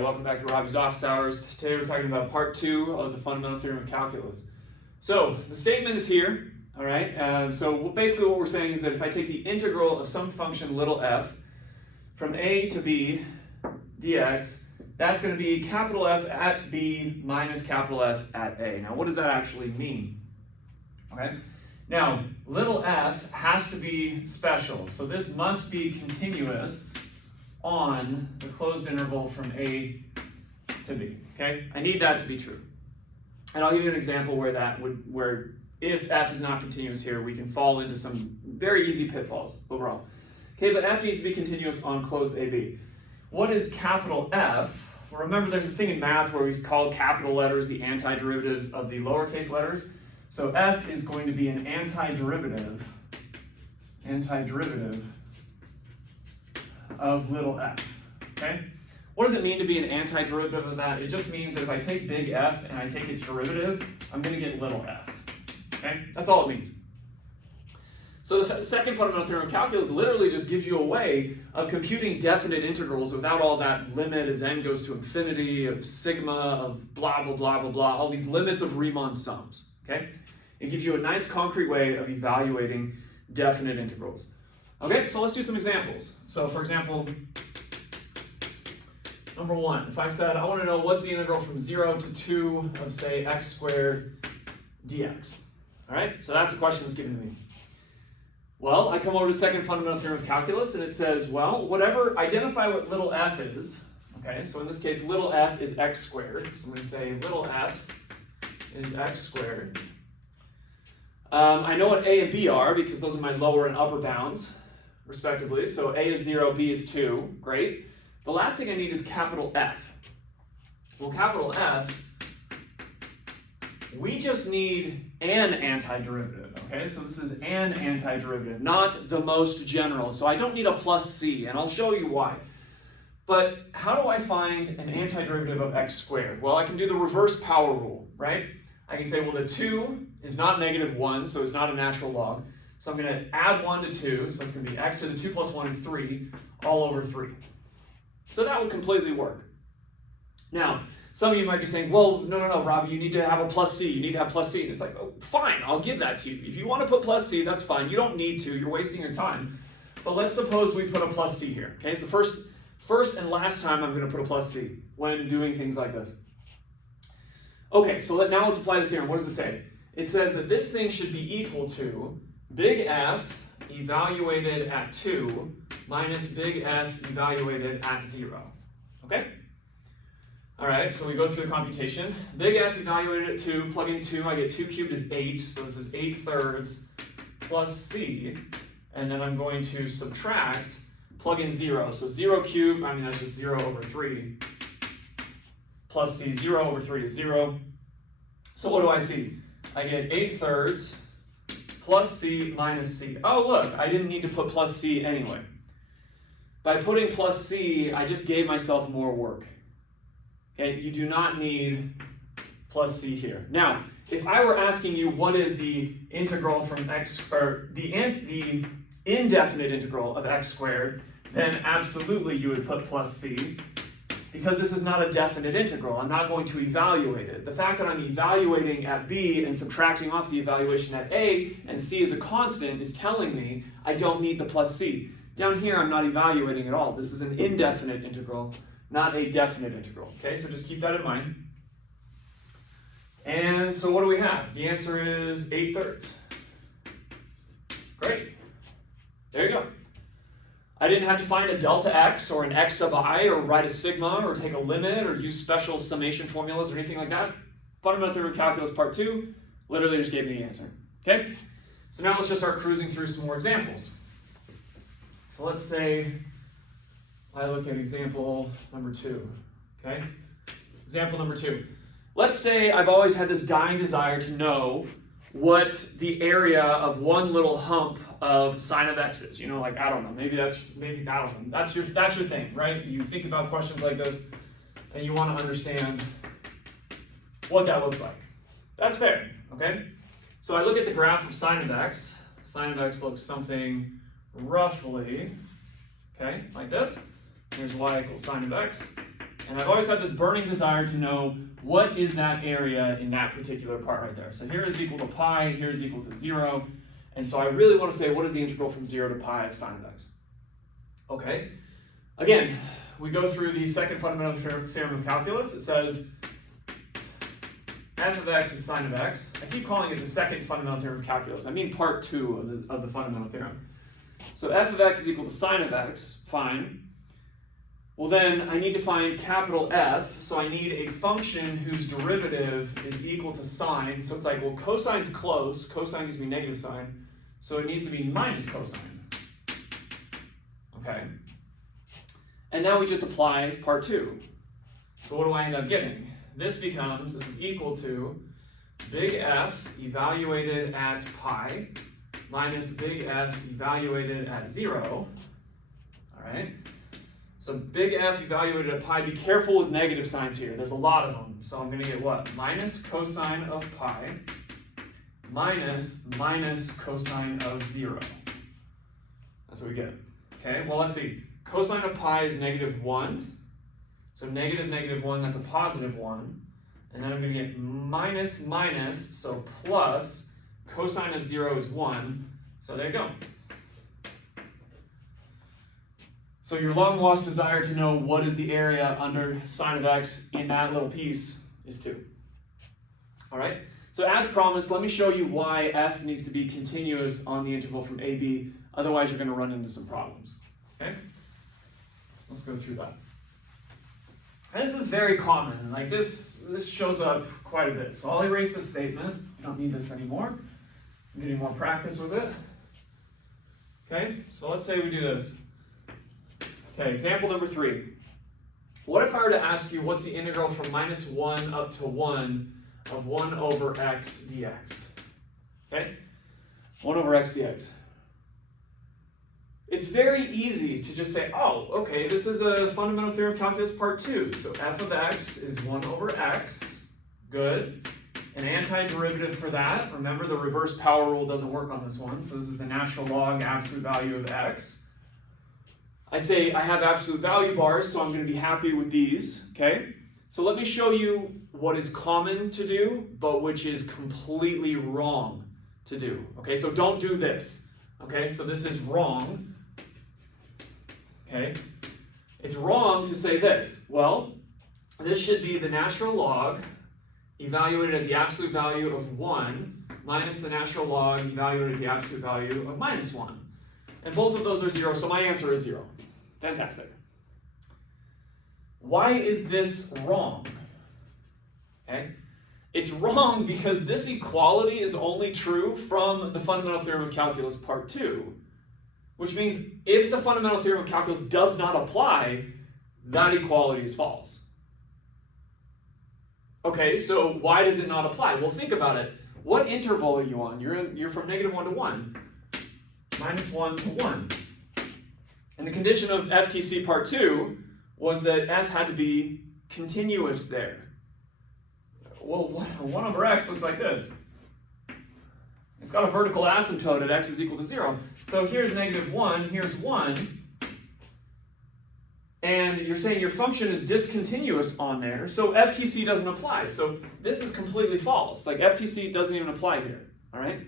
welcome back to Robbie's Office Hours. Today we're talking about part 2 of the fundamental theorem of calculus. So the statement is here, all right? So basically what we're saying is that if I take the integral of some function little f from a to b dx, that's going to be capital F at b minus capital F at a. Now what does that actually mean? Okay. Now little f has to be special, so this must be continuous on the closed interval from a to b. Okay, I need that to be true, and I'll give you an example where if f is not continuous here, we can fall into some very easy pitfalls overall. Okay, but f needs to be continuous on closed AB. What is capital F? Well, remember there's this thing in math where we call capital letters the antiderivatives of the lowercase letters. So f is going to be an antiderivative of little f, okay? What does it mean to be an antiderivative of that? It just means that if I take big F and I take its derivative, I'm going to get little f, okay? That's all it means. So the second fundamental theorem of calculus literally just gives you a way of computing definite integrals without all that limit as n goes to infinity, of sigma, of blah, blah, blah, blah, blah, all these limits of Riemann sums, okay? It gives you a nice concrete way of evaluating definite integrals. Okay, so let's do some examples. So for example, number 1, if I said I want to know what's the integral from 0 to 2 of say x squared dx. All right, so that's the question that's given to me. Well, I come over to the second fundamental theorem of calculus and it says, well, identify what little f is. Okay, so in this case, little f is x squared. So I'm going to say little f is x squared. I know what a and b are because those are my lower and upper bounds, respectively. So a is 0, b is 2. Great. The last thing I need is capital F. Well, capital F, we just need an antiderivative. Okay, so this is an antiderivative, not the most general. So I don't need a plus c, and I'll show you why. But how do I find an antiderivative of x squared? Well, I can do the reverse power rule, right? I can say, well, the 2 is not negative 1, so it's not a natural log. So I'm going to add 1 to 2, so it's going to be x to the 2 plus 1 is 3, all over 3. So that would completely work. Now, some of you might be saying, well, no, Robbie, you need to have a plus c. You need to have plus c. And it's like, oh, fine, I'll give that to you. If you want to put plus c, that's fine. You don't need to. You're wasting your time. But let's suppose we put a plus c here. Okay, so first and last time I'm going to put a plus c when doing things like this. Okay, so now let's apply the theorem. What does it say? It says that this thing should be equal to big F evaluated at 2 minus big F evaluated at 0. Okay? All right, so we go through the computation. Big F evaluated at 2, plug in 2, I get 2 cubed is 8, so this is 8 thirds plus c, and then I'm going to subtract, plug in 0, so 0 cubed, that's just 0 over 3, plus c, 0 over 3 is 0. So what do I see? I get 8 thirds plus c minus c. Oh, look, I didn't need to put plus c anyway. By putting plus c, I just gave myself more work. Okay, you do not need plus c here. Now, if I were asking you what is the integral from x, or the indefinite integral of x squared, then absolutely you would put plus c, because this is not a definite integral. I'm not going to evaluate it. The fact that I'm evaluating at b and subtracting off the evaluation at a, and c is a constant, is telling me I don't need the plus c. Down here, I'm not evaluating at all. This is an indefinite integral, not a definite integral. Okay, so just keep that in mind. And so what do we have? The answer is 8 thirds. Great. There you go. I didn't have to find a delta x or an x sub I or write a sigma or take a limit or use special summation formulas or anything like that. Fundamental theorem of calculus part 2 literally just gave me the answer. Okay? So now let's just start cruising through some more examples. So let's say I look at example number 2. Okay? Example number 2. Let's say I've always had this dying desire to know what the area of one little hump of sine of x is. You know, like, I don't know, maybe I don't know. That's your thing, right? You think about questions like this and you want to understand what that looks like. That's fair, okay? So I look at the graph of sine of x. Sine of x looks something roughly, okay, like this. Here's y equals sine of x. And I've always had this burning desire to know what is that area in that particular part right there. So here is equal to pi, here is equal to 0. And so I really want to say, what is the integral from 0 to pi of sine of x? Okay. Again, we go through the second fundamental theorem of calculus. It says f of x is sine of x. I keep calling it the second fundamental theorem of calculus. I mean part 2 of the fundamental theorem. So f of x is equal to sine of x. Fine. Well then, I need to find capital F, so I need a function whose derivative is equal to sine. So it's like, well, cosine's close. Cosine gives me negative sine, so it needs to be minus cosine. Okay. And now we just apply part 2. So what do I end up getting? This is equal to big F evaluated at pi minus big F evaluated at 0. All right. So big F evaluated at pi, be careful with negative signs here. There's a lot of them. So I'm going to get what? Minus cosine of pi minus cosine of 0. That's what we get. Okay, well let's see. Cosine of pi is negative 1. So negative 1, that's a positive 1. And then I'm going to get minus, so plus. Cosine of 0 is 1. So there you go. So your long lost desire to know what is the area under sine of x in that little piece is 2. All right? So as promised, let me show you why f needs to be continuous on the interval from a, b. Otherwise, you're going to run into some problems. Okay? Let's go through that. And this is very common. Like this shows up quite a bit. So I'll erase this statement. I don't need this anymore. I'm getting more practice with it. Okay? So let's say we do this. Okay, example number 3. What if I were to ask you what's the integral from minus 1 up to 1 of 1 over x dx? Okay? 1 over x dx. It's very easy to just say, oh, okay, this is a fundamental theorem of calculus part 2. So f of x is 1 over x. Good. An antiderivative for that. Remember, the reverse power rule doesn't work on this one. So this is the natural log absolute value of x. I say I have absolute value bars, so I'm going to be happy with these, okay? So let me show you what is common to do, but which is completely wrong to do, okay? So don't do this, okay? So this is wrong, okay? It's wrong to say this. Well, this should be the natural log evaluated at the absolute value of 1 minus the natural log evaluated at the absolute value of minus 1. And both of those are 0, so my answer is 0. Fantastic. Why is this wrong? Okay? It's wrong because this equality is only true from the fundamental theorem of calculus part 2, which means if the fundamental theorem of calculus does not apply, that equality is false. Okay, so why does it not apply? Well, think about it. What interval are you on? You're from negative 1 to 1. Minus 1 to 1. And the condition of FTC part 2 was that f had to be continuous there. Well, 1 over x looks like this. It's got a vertical asymptote at x is equal to 0. So here's negative 1, here's 1. And you're saying your function is discontinuous on there, so FTC doesn't apply. So this is completely false. Like FTC doesn't even apply here, all right?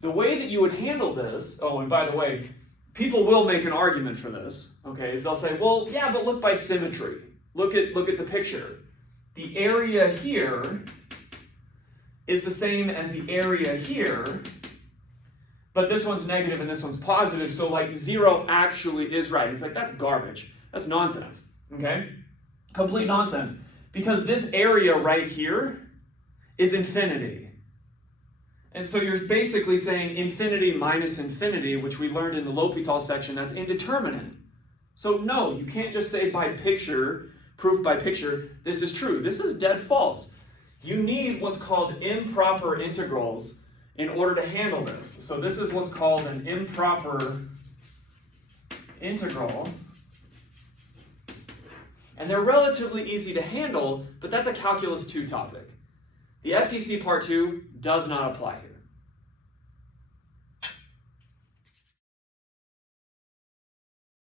The way that you would handle this, oh, and by the way, people will make an argument for this, okay, is they'll say, well, yeah, but look by symmetry. Look at the picture. The area here is the same as the area here, but this one's negative and this one's positive, so like 0 actually is right. It's like, that's garbage. That's nonsense, okay? Complete nonsense. Because this area right here is infinity. And so you're basically saying infinity minus infinity, which we learned in the L'Hopital section, that's indeterminate. So no, you can't just say by picture, proof by picture, this is true. This is dead false. You need what's called improper integrals in order to handle this. So this is what's called an improper integral. And they're relatively easy to handle, but that's a calculus 2 topic. The FTC part 2 does not apply here.